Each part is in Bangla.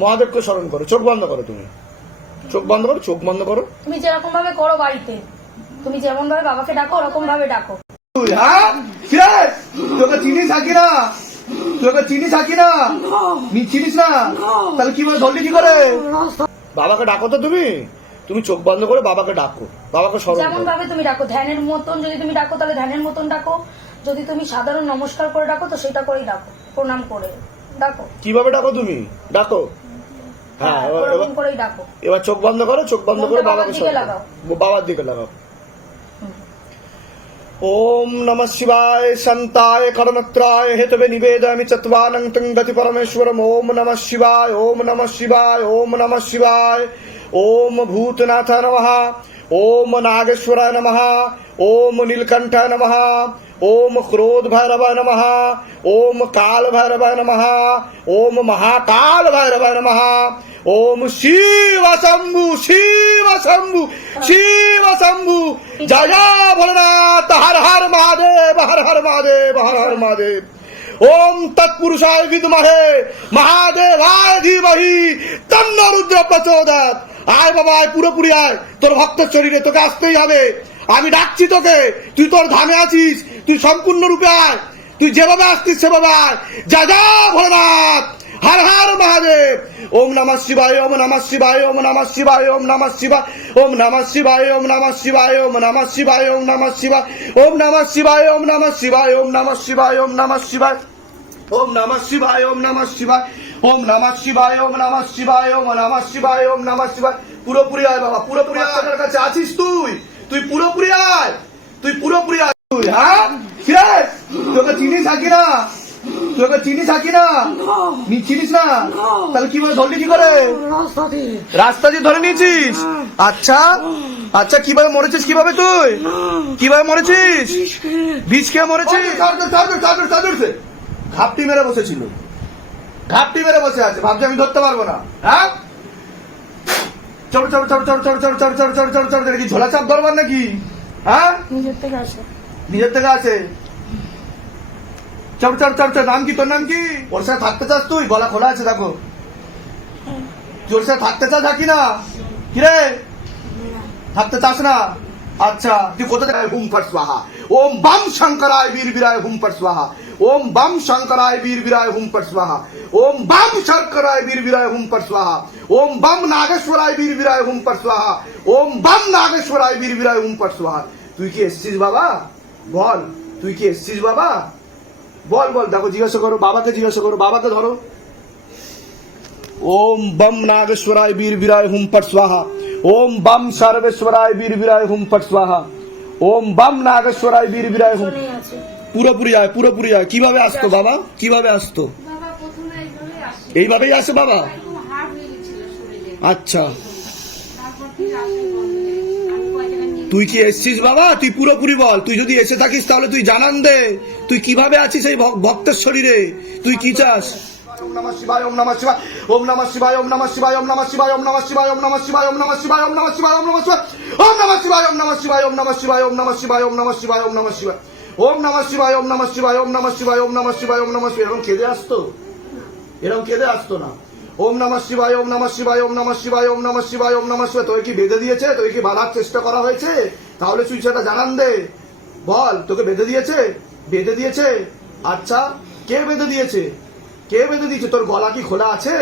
মহাদেবকে স্মরণ করো চোখ বন্ধ করো তুমি। চোখ বন্ধ করো চোখ বন্ধ করো। তুমি যেরকম ভাবে করো বাড়িতে তুমি যেমন ভাবে বাবাকে ডাকো ওরকম ভাবে ডাকো। তুই হ্যাঁ? তোকে চিনিস থাকি না? তোকে চিনিস থাকি না? নি চিনিস না? তাহলে কি বলে ধরলি কি করে? বাবাকে ডাকো তো তুমি। তুমি চোখ বন্ধ করে বাবাকে ডাকো বাবাকে স্মরণ যেমন ভাবে তুমি ডাকো ধ্যানের মতন যদি তুমি ডাকো তাহলে ধ্যানের মতন ডাকো। যদি তুমি সাধারণ নমস্কার করে ডাকো তো সেটা করেই ডাকো প্রণাম করে। ডাকো। কীভাবে ডাকো তুমি? ডাকো। হ্যাঁ, হ্যাঁ এবার চোখ বন্ধ করো চোখ বন্ধ করে বাবাকে বাবার দিকে লাগাও। ওম নম শিবায় শান্তায় করণত্রায় হেতবে নিবেদয়ামি চত্বানং তং পরমেশ্বরম। ওম নম শিবায় ওম নম শিবায় ওম নম শিবায়। ওম ভূতনাথ নমঃ। ওম নমঃ। ওম নীলকণ্ঠায় নমঃ। ओम क्रोध भैरवाय नमः ओम काल भैरवाय नमः ओम महाकाल भैरवाय नमः ओम शिव शंभु शिव शंभु शिव शंभु जय जय भोलेनाथ हर हर महादेव हर हर महादेव हर हर महादेव ओम तत्पुरुषाय विद्महे महादेवाय धीमहि তন্ন রুদ্র প্রচোদয়াৎ আয় বাবা আয় পুরোপুরি আয় তোর ভক্তের শরীরে তোকে আসতেই হবে আমি ডাকছি তোকে তুই তোর ধামে আছিস তুই সম্পূর্ণ রূপে আয় তুই যেভাবে আসতিস সেভাবে আয় যা যা ভোলেনাথ হর হর মহাদেব ওম নমঃ শিবায় ওম নমঃ শিবায় ওম নমঃ শিবায় ওম নমঃ শিবায় ওম নমঃ শিবায় ওম নমঃ শিবায় ওম নমঃ শিবায় ওম নমঃ শিবায় ওম নমঃ শিবায় ওম নমঃ শিবায় ওম নমঃ শিবায় ওম নমঃ শিবায় ওম নমঃ শিবায় ওম নমঃ শিবায় ওম নমঃ শিবায় ওম নমঃ শিবায় ওম নমঃ শিবায় ওম নমঃ শিবায় পুরোপুরি আয় বাবা পুরোপুরি আয় কাছে আছিস তুই তুই পুরোপুরি আয় তুই পুরোপুরি আয় হ্যাঁ তোকে চিনিস থাকি না তোকে চিনিস থাকি না চিনিস না তাহলে কি ধরলি কি করে রাস্তা দিয়ে ধরে নিয়েছিস আচ্ছা আচ্ছা কীভাবে মরেছিস কীভাবে তুই কীভাবে মরেছিস খেয়ে মরেছিস ঘাপটি মেরে বসেছিল ঘাপটি মেরে বসে আছে ভাবছি আমি ধরতে পারব না হ্যাঁ চড় চড় চড় চড় চড় চড় চড় চড় চড় চড় চড় চড় ঝোলা চাপ ধরবার নাকি হ্যাঁ নিজের থেকে আসে নিজের থেকে আছে। চড় চড় চড় চড় নাম কি তোর নাম কি? ওর সাথে থাকতে চাস তুই? গলা খোলা আছে, দেখো। তুই সাথে থাকতে চাস থাকি না কিরে? থাকতে চাস না? আচ্ছা তুই কোথা থেকে হুম ফট স্বাহা। ওম বাম শঙ্করায় বীর বিরায়, হুম ফট স্বাহা। ওম বাম শঙ্করায় বীর বিরায়, হুম ফট স্বাহা। ওম বাম শঙ্করায় বীর বিরায়, হুম ফট স্বাহা। ওম বাম নাগেশ্বরায় বীর বিরায়, হুম ফট স্বাহা। ওম বাম নাগেশ্বরায় বীর বিরায়, হুম ফট স্বাহা। তুই কি এসছিস, বাবা? বল তুই কি এসছিস বাবা? বল বল দেখো জিজ্ঞাসা করো বাবাকে জিজ্ঞাসা করো বাবাকে ধরো। ওম বম নাগেশ্বরায় বীর বিরায় হুম পট স্বাহা। ওম বম সর্বেশ্বরায় বীর বিরায় হুম পট স্বাহা। ওম বম নাগেশ্বরায় বীর বিরায় হুম পুরোপুরি আয় পুরোপুরি আয়। কীভাবে আসতো বাবা? কীভাবে আসতো? এইভাবেই আসে। বাবা? আচ্ছা। তুই কি এসছিস বাবা তুই পুরোপুরি বল তুই যদি এসে থাকিস তাহলে তুই জানান দে তুই কীভাবে আছিস এই ভক- ভক্তের শরীরে তুই কি চাস ওম ওম ওম ওম ওম ওম ওম ওম ওম ওম ওম ওম ওম ওম ওম ওম এরকম কেঁদে আসতো কেঁদে আসতো না ওম নমঃ শিবায়, ওম নমঃ শিবায়, ওম নমঃ শিবায়, ওম নমঃ শিবায়, ওম নমঃ শিবায়। তোকে কি বেঁধে দিয়েছে? তোকে কি বাঁধার চেষ্টা করা হয়েছে? তাহলে তুই সেটা জানান দে। বল, তোকে বেঁধে দিয়েছে? বেঁধে দিয়েছে? আচ্ছা কে বেঁধে দিয়েছে? কে বেঁধে দিয়েছে? তোর গলা কি খোলা আছে?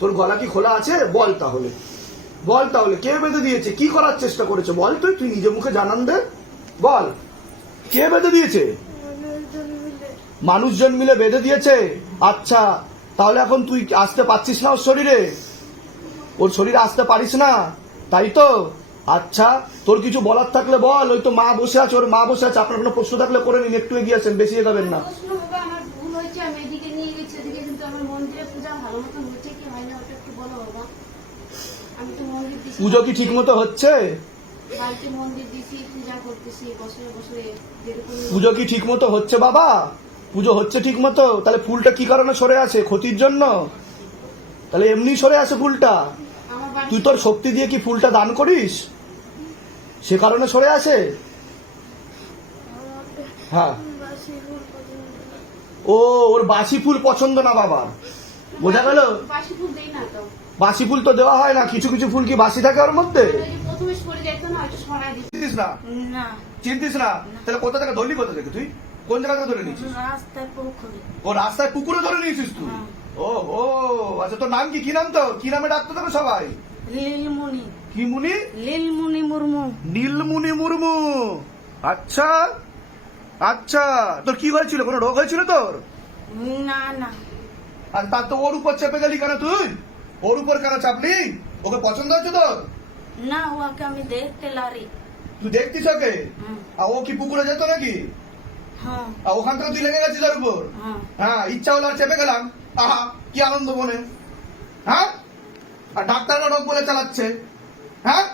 তোর গলা কি খোলা আছে? বল তাহলে। বল তাহলে, কে বেঁধে দিয়েছে? কি করার চেষ্টা করেছে? বল তুই তুই নিজে মুখে জানান দে। বল, কে বেঁধে দিয়েছে? মানুষজন মিলে বেঁধে দিয়েছে? আচ্ছা তাহলে এখন তুই আসতে পারছিস না ওর শরীরে? ওর শরীরে আসতে পারিস না তাই তো? আচ্ছা তোর কিছু বলার থাকলে বল ওই তো মা বসে আছে ওর মা বসে আছে আপনার কোনো প্রশ্ন থাকলে করে নিন একটু এগিয়ে আসেন বেশি এগাবেন না। পুজো কি ঠিক মতো হচ্ছে? পুজো কি ঠিক মতো হচ্ছে বাবা? পুজো হচ্ছে ঠিক মতো? তাহলে ফুলটা কি কারণে সরে আছে? ক্ষতির জন্য? তাহলে এমনি সরে আছে ফুলটা। তুই তোর শক্তি দিয়ে কি ফুলটা দান করিস? সে কারণে সরে আছে? হ্যাঁ। ও ওর বাসি ফুল পছন্দ না বাবা বোঝা গেল? বাসি ফুল তো। দেওয়া হয় না। কিছু কিছু ফুল কি বাসি থাকে ওর মধ্যে? চিনতিস না? না। চিনতিস না? তাহলে কোথা থেকে? ধরলি কোথা থেকে তুই? কোন জায়গা ধরে নিয়েছিস? ও রাস্তায় পুকুরে ধরে নিয়েছিস তুই? হ্যাঁ। ও ও আচ্ছা তোর নাম কি? কি নাম তো কি নামে ডাকতো তোকে সবাই? লীলমণি কি মুনি লীলমণি মুর্মু। নীলমুনি মুর্মু। আচ্ছা আচ্ছা তোর কি হয়েছিল? কোনো রোগ হয়েছিল তোর? না না। আর তার তো ওর উপর চেপে গেলি কেন তুই? ওর উপর কেন চাপলি? ওকে পছন্দ হচ্ছে তোর? না ওকে আমি দেখতে লারি। তুই দেখতিস ওকে? আর ও কি পুকুরে যেত নাকি? আর ওখান থেকে তুই লেগে গেছিস ওর উপর? হ্যাঁ। হ্যাঁ ইচ্ছা হলো আর চেপে গেলাম। আহা কি আনন্দ মনে। হ্যাঁ? আর ডাক্তাররা রোগ বলে চালাচ্ছে। হ্যাঁ?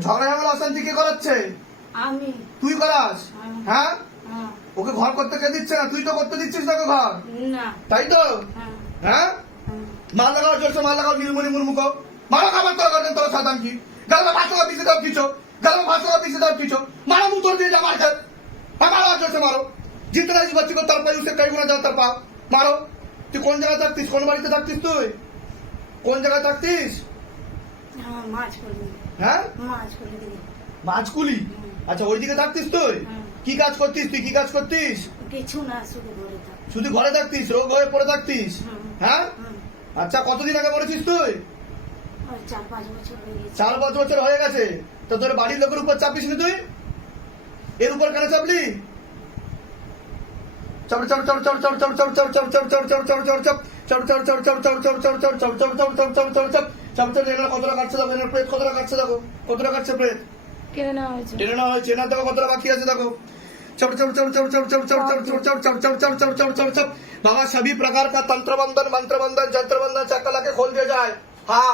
ঝগড়া ঝামেলা অশান্তি কে করাচ্ছে? আমি। তুই করাস? হ্যাঁ। হ্যাঁ? ওকে ঘর করতে কে দিচ্ছে না? তুই তো করতে দিচ্ছিস না ঘর। না। তাই তো? হ্যাঁ। হ্যাঁ? হ্যাঁ। মাল লাগাও জোরসে মাল লাগাও নীলমণি মুর্মুকো মারা খাবার তোর করেন তোর সাতান কি গালবা লাগা পিছে দাও কিছো গালবা ভাত লাগা দাও কিছো মারা মুখ তোর দিয়ে যা মার হ্যাঁ মারো আর জোরসে মারো जितना इस बच्चे को तर पाई उससे कई गुना ज्यादा तर पाओ मारो তুই কোন জায়গায় থাকতিস কোন বাড়িতে থাকতিস তুই কোন জায়গায় থাকতিস হ্যাঁ মাছ করে হ্যাঁ মাছ করে দিবি মাছকুলি আচ্ছা ওইদিকে থাকতিস তুই হুম। কি কাজ করতিস তুই কি কাজ করতিস কিছু না শুধু ঘরে থাক শুধু ঘরে থাকতিস রোগ হয়ে পড়ে থাকতিস হুম। হ্যাঁ হুম। আচ্ছা কতদিন আগে মরেছিস তুই ওই চার পাঁচ বছর হয়ে গেছে চার পাঁচ বছর হয়ে গেছে তো তোর বাড়ির লোকের উপর চাপিস নি তুই এর উপর কেন চাপলি চাপ চাপ চাপ চাপ চাপ চাপ চাপ চাপ চাপ চাপ চাপ চাপ চাপ চাপ চাপ চাপ চাপ চাপ চাপ চাপ চাপ চাপ চাপ চাপ চাপ চাপ চাপ চাপ চাপ চাপ চাপ এনার কতটা কাটছে দেখো এনার প্রেত কতটা কাটছে দেখো কতটা কাটছে প্রেত কেন না হয়েছে টেনে নেওয়া হয়েছে এনার দেখো কতটা বাকি আছে দেখো चप चप चप चप चप चप चप चप चप चप चप चप चप चप चप चप बाबा सभी प्रकार का तंत्र बंधन मंत्र बंधन जंत्र बंधन चक्कर लगे खोल दिया जाए हाँ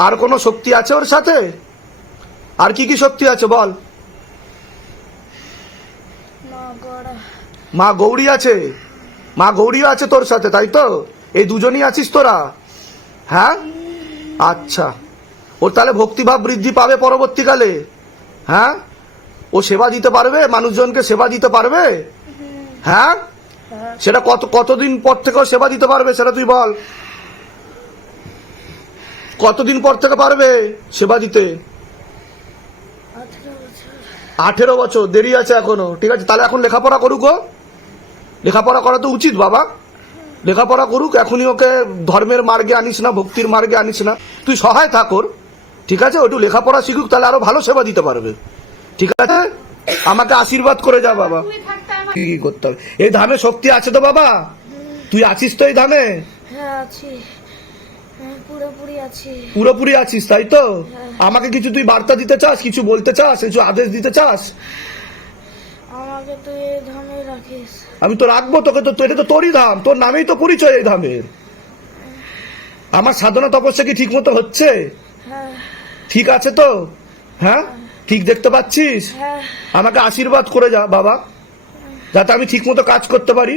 আর কোনো শক্তি আছে ওর সাথে? আর কি কি শক্তি আছে বল? মা গৌরী আছে। মা গৌরী আছে তোর সাথে তাই তো? এই দুজনই আছিস তোরা। হ্যাঁ? আচ্ছা। ওর তাহলে ভক্তিভাব বৃদ্ধি পাবে পরবর্তীকালে। হ্যাঁ? ও সেবা দিতে পারবে? মানুষজনকে সেবা দিতে পারবে? হ্যাঁ? সেটা কত কতদিন পর থেকে সেবা দিতে পারবে সেটা তুই বল। কতদিন পর থেকে পারবে সেবা দিতে? আঠেরো বছর, দেরি আছে এখনও। ঠিক আছে, তাহলে এখন লেখাপড়া করুক ও। লেখাপড়া করা তো উচিত, বাবা। লেখাপড়া করুক, এখনই ওকে ধর্মের মার্গে আনিস না, ভক্তির মার্গে আনিস না। তুই সহায় থাকর ঠিক আছে? ওটু লেখাপড়া শিখুক, তাহলে আরও ভালো সেবা দিতে পারবে। ঠিক আছে? আমাকে আশীর্বাদ করে যা, বাবা। কি করতে হবে? এই ধামে শক্তি আছে তো, বাবা? তুই আছিস তো এই ধামে? হ্যাঁ আছি। পুরোপুরি আছি। পুরোপুরি আছিস তাই তো? আমাকে কিছু তুই বার্তা দিতে চাস কিছু বলতে চাস কিছু আদেশ দিতে চাস? আমাকে তুই এই ধামে রাখিস। আমি তো রাখব তোকে তো এটা তো তোরই ধাম তোর নামেই তো পরিচয় এই ধামের আমার সাধনা তপস্যা কি ঠিক মতো হচ্ছে? হ্যাঁ। ঠিক আছে তো? হ্যাঁ। ঠিক দেখতে পাচ্ছিস? হ্যাঁ। আমাকে আশীর্বাদ করে যা বাবা যাতে আমি ঠিক মতো কাজ করতে পারি।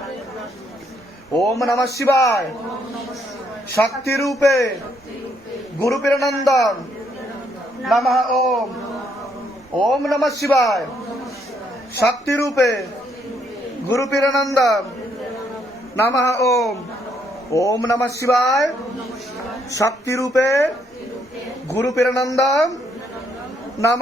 ওম নম শিবায়। শক্তি রূপে গুরু পীরনন্দন। নম ওম। ওম নম শিবায়। শক্তি রূপে গুরু পীরনন্দন। নম ওম। ওম নম শিবায়। শক্তি রূপে গুরু পীরনন্দন। নম